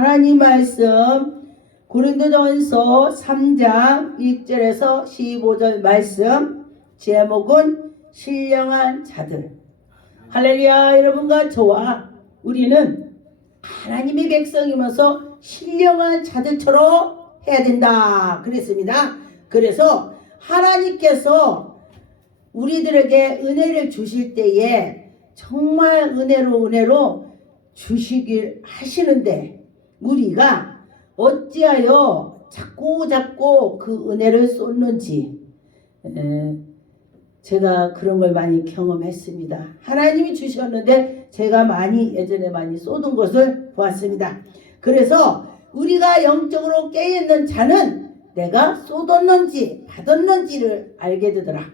하나님 말씀 고린도전서 3장 1절에서 15절 말씀, 제목은 신령한 자들. 할렐루야. 여러분과 저와 우리는 하나님의 백성이면서 신령한 자들처럼 해야 된다 그랬습니다. 그래서 하나님께서 우리들에게 은혜를 주실 때에 정말 은혜로 주시길 하시는데, 우리가 어찌하여 자꾸 그 은혜를 쏟는지 제가 그런 걸 많이 경험했습니다. 하나님이 주셨는데 제가 예전에 많이 쏟은 것을 보았습니다. 그래서 우리가 영적으로 깨어있는 자는 내가 쏟았는지 받았는지를 알게 되더라.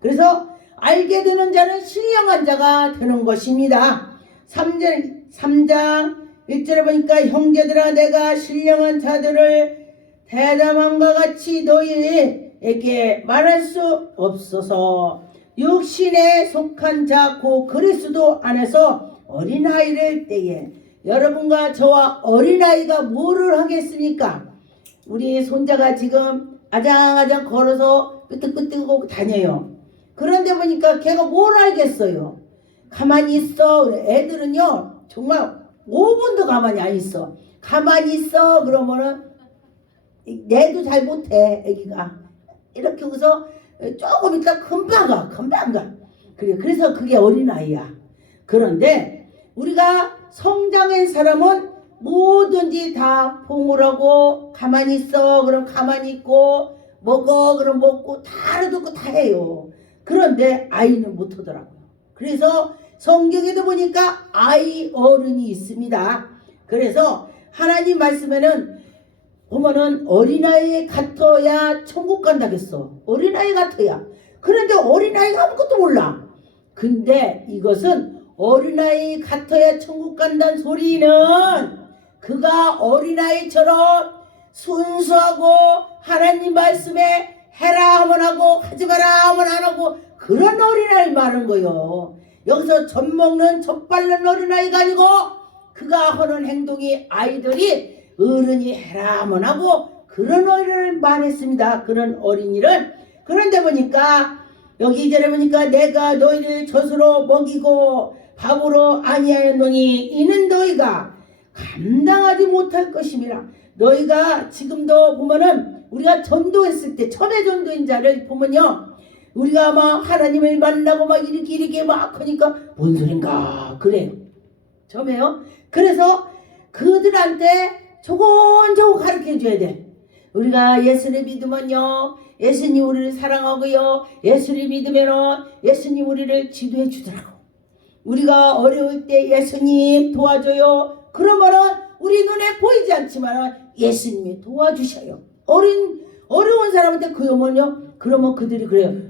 그래서 알게 되는 자는 신령한 자가 되는 것입니다. 3장 1절에 보니까, 형제들아 내가 신령한 자들을 대담함과 같이 너희에게 말할 수 없어서 육신에 속한 자 곧 그리스도 안에서 어린아이를 때에, 여러분과 저와 어린아이가 뭐를 하겠습니까? 우리 손자가 지금 아장아장 걸어서 끄떡끄떡하고 다녀요. 그런데 보니까 걔가 뭘 알겠어요? 가만히 있어. 애들은요 정말 5분도 가만히 안 있어. 가만히 있어 그러면은 내도 잘 못해. 애기가 이렇게 해서 조금 있다 금방 가. 그래서 그게 어린아이야. 그런데 우리가 성장한 사람은 뭐든지 다 봉우라고, 가만히 있어 그럼 가만히 있고, 먹어 그럼 먹고, 다 알아듣고 다 해요. 그런데 아이는 못하더라고요. 그래서 성경에도 보니까 아이 어른이 있습니다. 그래서 하나님 말씀에는 보면은 어린아이 같아야 천국 간다겠어. 어린아이 같아야. 그런데 어린아이가 아무것도 몰라. 근데 이것은 어린아이 같아야 천국 간다는 소리는 그가 어린아이처럼 순수하고 하나님 말씀에 해라 하면 하고 하지 마라 하면 안 하고, 그런 어린아이 말한 거요. 여기서 젖 먹는 젖 밟는 어린아이가 아니고 그가 하는 행동이 아이들이 어른이 해라 하면 하고 그런 어린이를 말했습니다. 그런 어린이를. 그런데 보니까 여기 2절에 보니까 내가 너희를 젖으로 먹이고 밥으로 아니하였노니 이는 너희가 감당하지 못할 것임이라. 너희가 지금도 보면은 우리가 전도했을 때 첨예 전도인 자를 보면요, 우리가 막 하나님을 만나고 막 이렇게 막 하니까 뭔 소린가 그래요. 첨예요. 그래서 그들한테 조곤조곤 가르쳐 줘야 돼. 우리가 예수를 믿으면요, 예수님 우리를 사랑하고요, 예수를 믿으면 예수님 우리를 지도해 주더라고. 우리가 어려울 때 예수님 도와줘요. 그러면은 우리 눈에 보이지 않지만 예수님이 도와주셔요. 어려운 사람한테 그러면 그들이 그래요.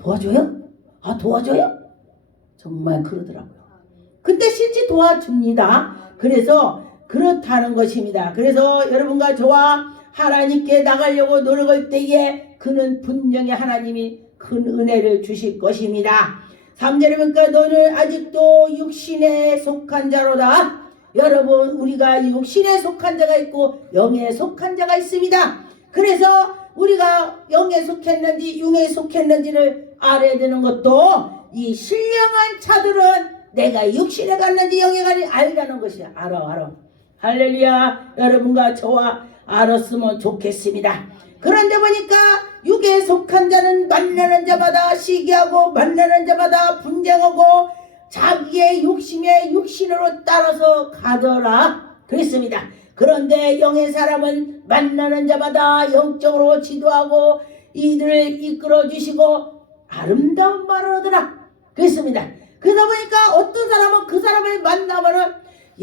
도와줘요? 도와줘요? 정말 그러더라고요. 근데 실제 도와줍니다. 그래서 그렇다는 것입니다. 그래서 여러분과 저와 하나님께 나가려고 노력할 때에 그는 분명히 하나님이 큰 은혜를 주실 것입니다. 3절에 보니까 너는 아직도 육신에 속한 자로다. 여러분, 우리가 육신에 속한 자가 있고 영에 속한 자가 있습니다. 그래서 우리가 영에 속했는지 육에 속했는지를 알아야 되는 것도, 이 신령한 자들은 내가 육신에 갔는지 영에 갔는지 알라는 것이야. 알아. 할렐루야. 여러분과 저와 알았으면 좋겠습니다. 그런데 보니까 육에 속한 자는 만나는 자마다 시기하고 만나는 자마다 분쟁하고 자기의 욕심에 육신으로 따라서 가더라 그랬습니다. 그런데 영의 사람은 만나는 자마다 영적으로 지도하고 이들을 이끌어 주시고 아름다운 말을 하더라 그랬습니다. 그러다 보니까 어떤 사람은 그 사람을 만나면은,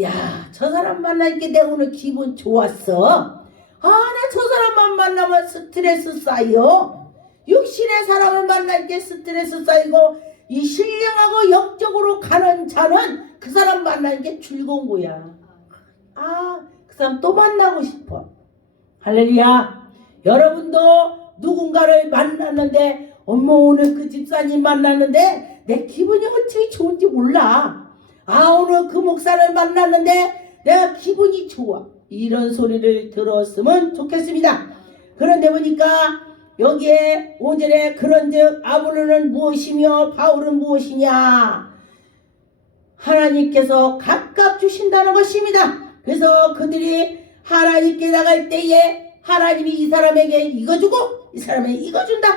야, 저 사람 만나니까 내가 오늘 기분 좋았어. 나 저 사람만 만나면 스트레스 쌓여. 육신의 사람을 만나니까 스트레스 쌓이고, 이 신령하고 영적으로 가는 자는 그 사람 만나는 게 즐거운 거야. 그 사람 또 만나고 싶어. 할렐루야. 여러분도 누군가를 만났는데, 오늘 그 집사님 만났는데 내 기분이 어찌 좋은지 몰라. 오늘 그 목사를 만났는데 내가 기분이 좋아. 이런 소리를 들었으면 좋겠습니다. 그런데 보니까 여기에 5절에 그런즉 아볼로는 무엇이며 바울은 무엇이냐, 하나님께서 각각 주신다는 것입니다. 그래서 그들이 하나님께 나갈 때에 하나님이 이 사람에게 이거 주고 이 사람에게 이거 준다.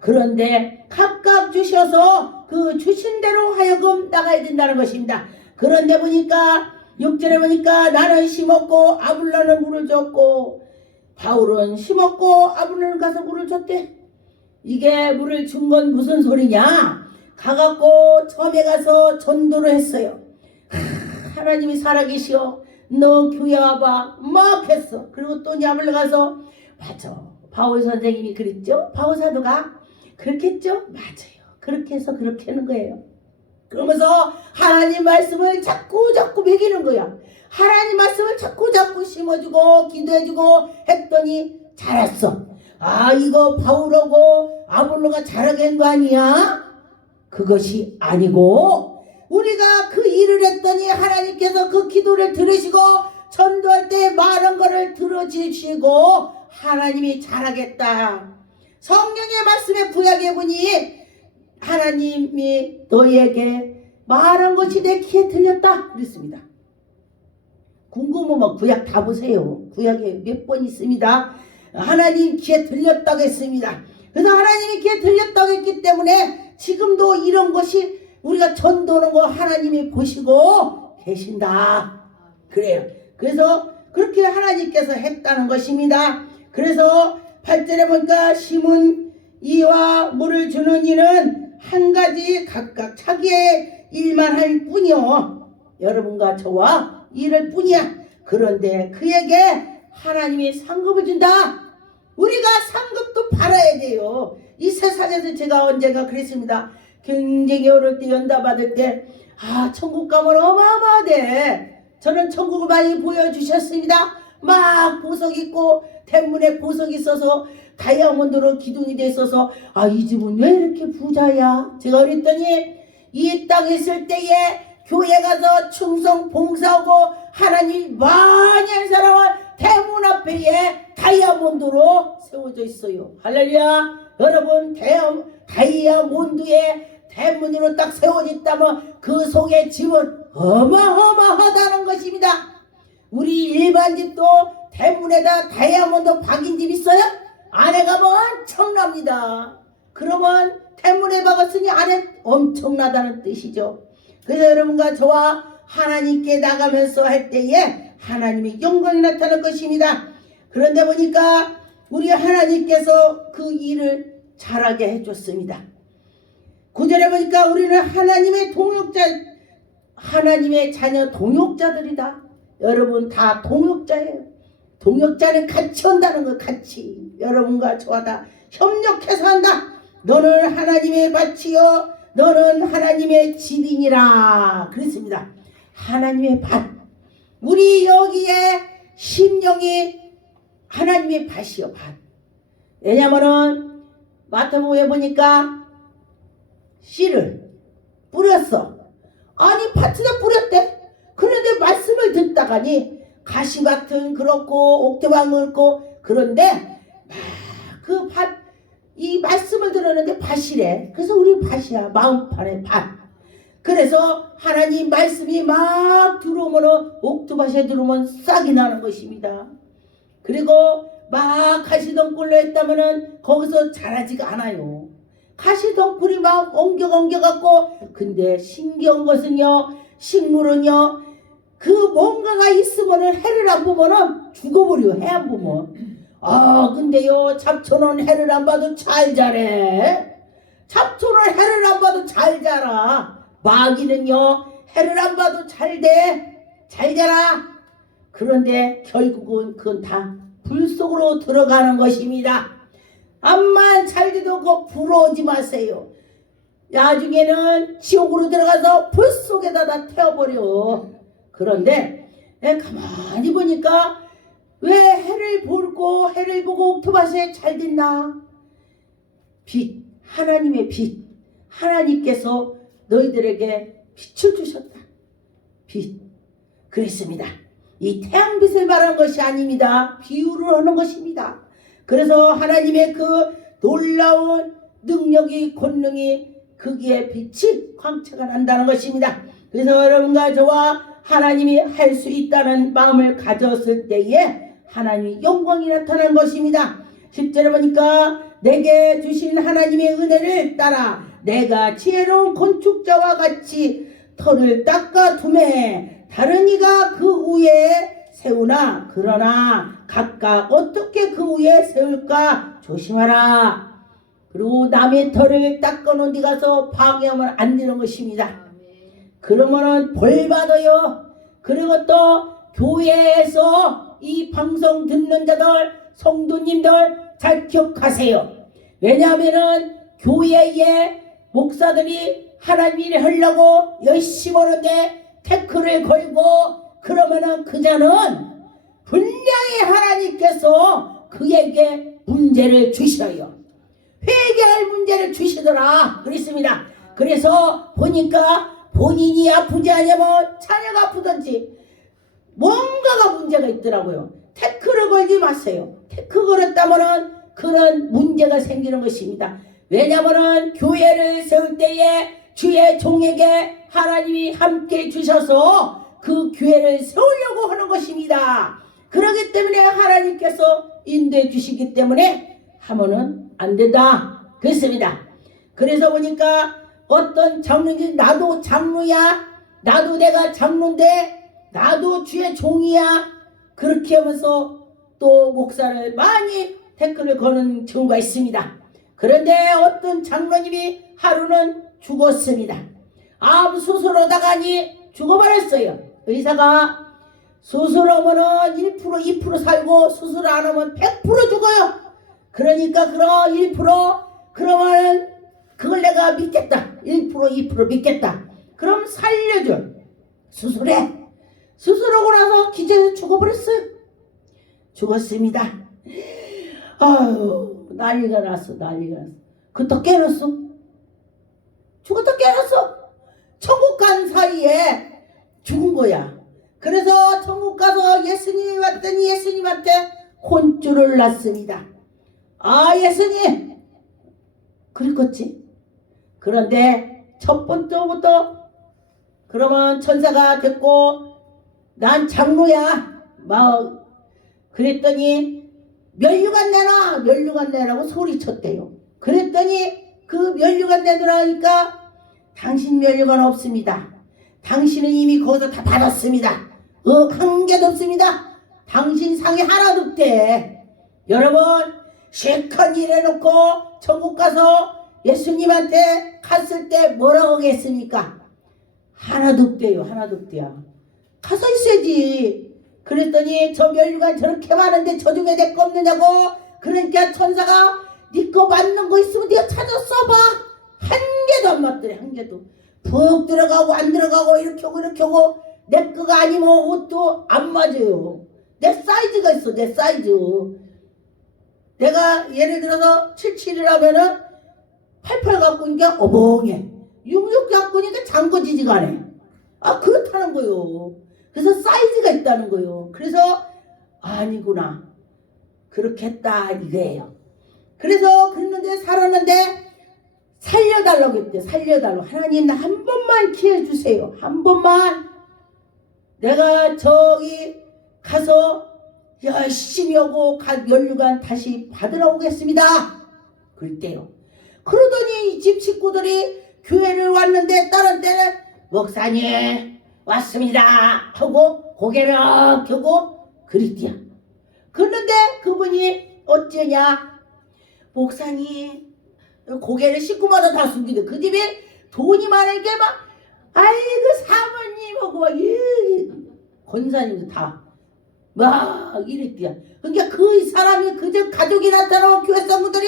그런데 각각 주셔서 그 주신 대로 하여금 나가야 된다는 것입니다. 그런데 보니까 6절에 보니까 나는 심었고 아볼로는 물을 줬고, 바울은 심었고 아볼로는 가서 물을 줬대. 이게 물을 준 건 무슨 소리냐? 가갖고 처음에 가서 전도를 했어요. 하나님이 살아계시오, 너 교회 와봐 막 했어. 그리고 또 야물러 가서, 맞아, 바울 선생님이 그랬죠? 바울 사도가 그렇게 했죠? 맞아요. 그렇게 해서 그렇게 하는 거예요. 그러면서 하나님 말씀을 자꾸 먹이는 거야. 하나님 말씀을 자꾸 심어주고 기도해주고 했더니 자랐어. 아, 이거 바울하고 아볼로가 자라게 한 거 아니야? 그것이 아니고, 우리가 그 일을 했더니 하나님께서 그 기도를 들으시고 전도할 때 말한 거를 들어주시고 하나님이 잘하겠다. 성령의 말씀에 구약에 보니 하나님이 너희에게 말한 것이 내 귀에 들렸다 그랬습니다. 궁금하면 구약 다 보세요. 구약에 몇 번 있습니다. 하나님 귀에 들렸다고 했습니다. 그래서 하나님이 귀에 들렸다고 했기 때문에 지금도 이런 것이 우리가 전도하는 거 하나님이 보시고 계신다. 그래요. 그래서 그렇게 하나님께서 했다는 것입니다. 그래서 8절에 보니까 심은 이와 물을 주는 이는 한 가지 각각 자기의 일만 할 뿐이요, 여러분과 저와 일할 뿐이야. 그런데 그에게 하나님이 상급을 준다. 우리가 상급도 받아야 돼요. 이 세상에서 제가 언젠가 그랬습니다. 굉장히 어릴 때 연다 받을 때, 천국 가면 어마어마하대. 저는 천국을 많이 보여주셨습니다. 막 보석 있고 대문에 보석 있어서 다이아몬드로 기둥이 돼 있어서, 이 집은 왜 이렇게 부자야? 제가 그랬더니 이 땅에 있을 때에 교회 가서 충성 봉사하고 하나님 많이 한 사람은 대문 앞에 다이아몬드로 세워져 있어요. 할렐루야. 여러분, 다이아몬드에 대문으로 딱 세워져 있다면 그 속에 집은 어마어마하다는 것입니다. 우리 일반 집도 대문에다 다이아몬드 박인 집 있어요? 안에 가면 엄청납니다. 그러면 대문에 박았으니 안에 엄청나다는 뜻이죠. 그래서 여러분과 저와 하나님께 나가면서 할 때에 하나님의 영광이 나타날 것입니다. 그런데 보니까 우리 하나님께서 그 일을 잘하게 해줬습니다. 9절에 보니까 우리는 하나님의 동역자, 하나님의 자녀 동역자들이다. 여러분 다 동역자예요. 동역자는 같이 한다는 거, 같이. 여러분과 저와 다 협력해서 한다. 너는 하나님의 밭이요 너는 하나님의 집이니라 그랬습니다. 하나님의 밭. 우리 여기에 심령이 하나님의 밭이요, 밭. 왜냐면은 마태복음에 보니까 씨를 뿌렸어. 아니, 밭에다 뿌렸대. 그런데 말씀을 듣다가니 가시밭은 그렇고 옥토방은 그렇고, 그런데 그 밭, 이 말씀을 들었는데 밭이래. 그래서 우리 밭이야, 마음판의 밭. 그래서 하나님 말씀이 막 들어오면, 옥토밭에 들어오면 싹이 나는 것입니다. 그리고 막 가시덩굴로 했다면은 거기서 자라지가 않아요. 가시덩굴이 막 엉겨갖고. 근데 신기한 것은요, 식물은요, 그 뭔가가 있으면은 해를 안 보면은 죽어버려. 해 안 보면. 근데요, 잡초는 해를 안 봐도 잘 자래. 잡초는 해를 안 봐도 잘 자라. 마귀는요, 해를 안 봐도 잘 돼. 잘 자라. 그런데 결국은 그건 다 불 속으로 들어가는 것입니다. 암만 잘 돼도 그거 부러워지 마세요. 나중에는 지옥으로 들어가서 불 속에다 다 태워버려. 그런데 가만히 보니까 왜 해를 보고 옥토밭에 잘 됐나? 빛, 하나님의 빛. 하나님께서 너희들에게 빛을 주셨다. 빛. 그랬습니다. 이 태양빛을 말한 것이 아닙니다. 비유를 하는 것입니다. 그래서 하나님의 그 놀라운 능력이 권능이 거기에 빛이 광채가 난다는 것입니다. 그래서 여러분과 저와 하나님이 할 수 있다는 마음을 가졌을 때에 하나님의 영광이 나타난 것입니다. 10절에 보니까 내게 주신 하나님의 은혜를 따라 내가 지혜로운 건축자와 같이 터를 닦아 두매 다른 이가 그 위에 세우나 그러나 각각 어떻게 그 위에 세울까 조심하라. 그리고 남의 터를 닦아놓은 데 가서 방해하면 안 되는 것입니다. 그러면은 벌 받아요. 그리고 또 교회에서 이 방송 듣는 자들 성도님들 잘 기억하세요. 왜냐하면은 교회에 목사들이 하나님 일을 하려고 열심히 하는데 태클을 걸고 그러면은 그 자는 분명히 하나님께서 그에게 문제를 주셔요. 회개할 문제를 주시더라 그랬습니다. 그래서 보니까 본인이 아프지 않으면 자녀가 아프든지 뭔가가 문제가 있더라고요. 태클을 걸지 마세요. 태클 걸었다면은 그런 문제가 생기는 것입니다. 왜냐하면은 교회를 세울 때에 주의 종에게 하나님이 함께 주셔서 그 교회를 세우려고 하는 것입니다. 그렇기 때문에 하나님께서 인도해 주시기 때문에 하면은 안 된다 그랬습니다. 그래서 보니까 어떤 장로님 나도 장로야, 나도 내가 장로인데 나도 주의 종이야 그렇게 하면서 또 목사를 많이 태클을 거는 경우가 있습니다. 그런데 어떤 장로님이 하루는 죽었습니다. 암 수술하다가니 죽어버렸어요. 의사가 수술하면은 1% 2% 살고 수술 안 하면 100% 죽어요. 그러니까 그런 1% 그러면 그걸 내가 믿겠다. 1% 2% 믿겠다. 그럼 살려줘. 수술해. 수술하고 나서 기절해서 죽어버렸어요. 죽었습니다. 아유 난리가 났어. 난리가 났어. 그또 깨났어. 죽었다 깨났어. 천국 간 사이에 죽은 거야. 그래서 천국 가서 예수님이 왔더니 예수님한테 혼쭐을 났습니다. 아 예수님 그랬겠지. 그런데 첫 번째부터 그러면 천사가 됐고 난 장로야 막 그랬더니 면류관 내놔 면류관 내라고 소리쳤대요. 그랬더니 그 면류관 내놓으라니까 당신 면류관 없습니다. 당신은 이미 거기서 다 받았습니다. 한 개도 없습니다. 당신 상이 하나도 없대. 여러분 실컷 일해놓고 천국 가서 예수님한테 갔을 때 뭐라고 하겠습니까? 하나도 없대요. 하나도 없대요. 가서 있어야지. 그랬더니 저 면류관 저렇게 많은데 저 중에 내 거 없느냐고. 그러니까 천사가 네 거 맞는 거 있으면 네가 찾아 써봐. 한 개도 안 맞더래. 한 개도. 푹 들어가고 안 들어가고 이렇게 하고 이렇게 하고 내 거가 아니면 옷도 안 맞아요. 내 사이즈가 있어. 내 사이즈. 내가 예를 들어서 77이라면은 88 갖고 오니까 어벙해. 66 갖고 오니까 장거지지가 않아. 아 그렇다는 거요. 그래서 사이즈가 있다는 거요. 그래서 아니구나. 그렇게 했다 이거예요. 그래서 그랬는데 살았는데 살려달라고 했대. 살려달라고. 하나님 나 한 번만 기회 주세요. 한 번만. 내가 저기 가서 열심히 하고 면류관 다시 받으러 오겠습니다. 그랬대요. 그러더니 이 집 식구들이 교회를 왔는데 다른 때는 목사님 왔습니다 하고 고개를 켜고 그랬대요. 그런데 그분이 어쩌냐 목사님 고개를 식구마다 다 숙이대. 그 집에 돈이 많으니까 막 아이고 사모님하고 막 권사님도 다 막 이랬대요. 그러니까 그 사람이 그저 가족이 나타나고 교회 사람들이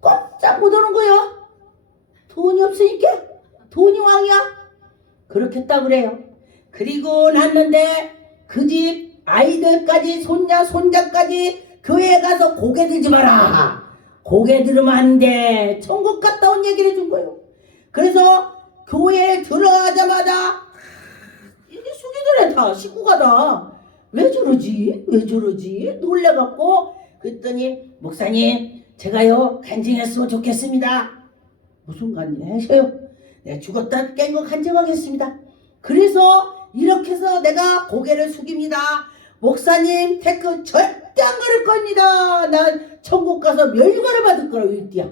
꼼짝 못 오는 거예요. 돈이 없으니까. 돈이 왕이야. 그렇게 했다고 그래요. 그리고 났는데 그 집 아이들까지 손자 손자까지 교회에 가서 고개 들지 마라. 고개 들으면 안 돼. 천국 갔다 온 얘기를 해준 거예요. 그래서 교회에 들어가자마자 이게 숙이더래 다 식구가 다. 왜 저러지? 왜 저러지? 놀래갖고 그랬더니 목사님 제가요 간증했으면 좋겠습니다. 무슨 간증하셔요? 내가 죽었다 깬 거 간증하겠습니다. 그래서 이렇게 해서 내가 고개를 숙입니다. 목사님 태크 절대 안 그럴 겁니다. 난 천국 가서 멸관을 받을 거라고 이랬디야.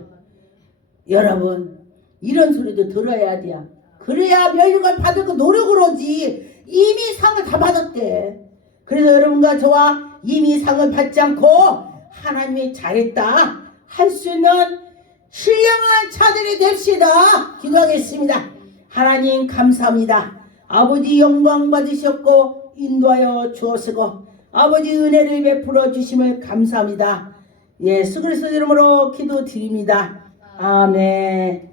여러분 이런 소리도 들어야 돼요. 그래야 멸관 받을 거 노력을 하지. 이미 상을 다 받았대. 그래서 여러분과 저와 이미 상을 받지 않고 하나님이 잘했다 할 수 있는 신령한 자들이 됩시다. 기도하겠습니다. 하나님 감사합니다. 아버지 영광 받으셨고 인도하여 주옵시고 아버지 은혜를 베풀어 주심을 감사합니다. 예수 그리스도 이름으로 기도드립니다. 아멘.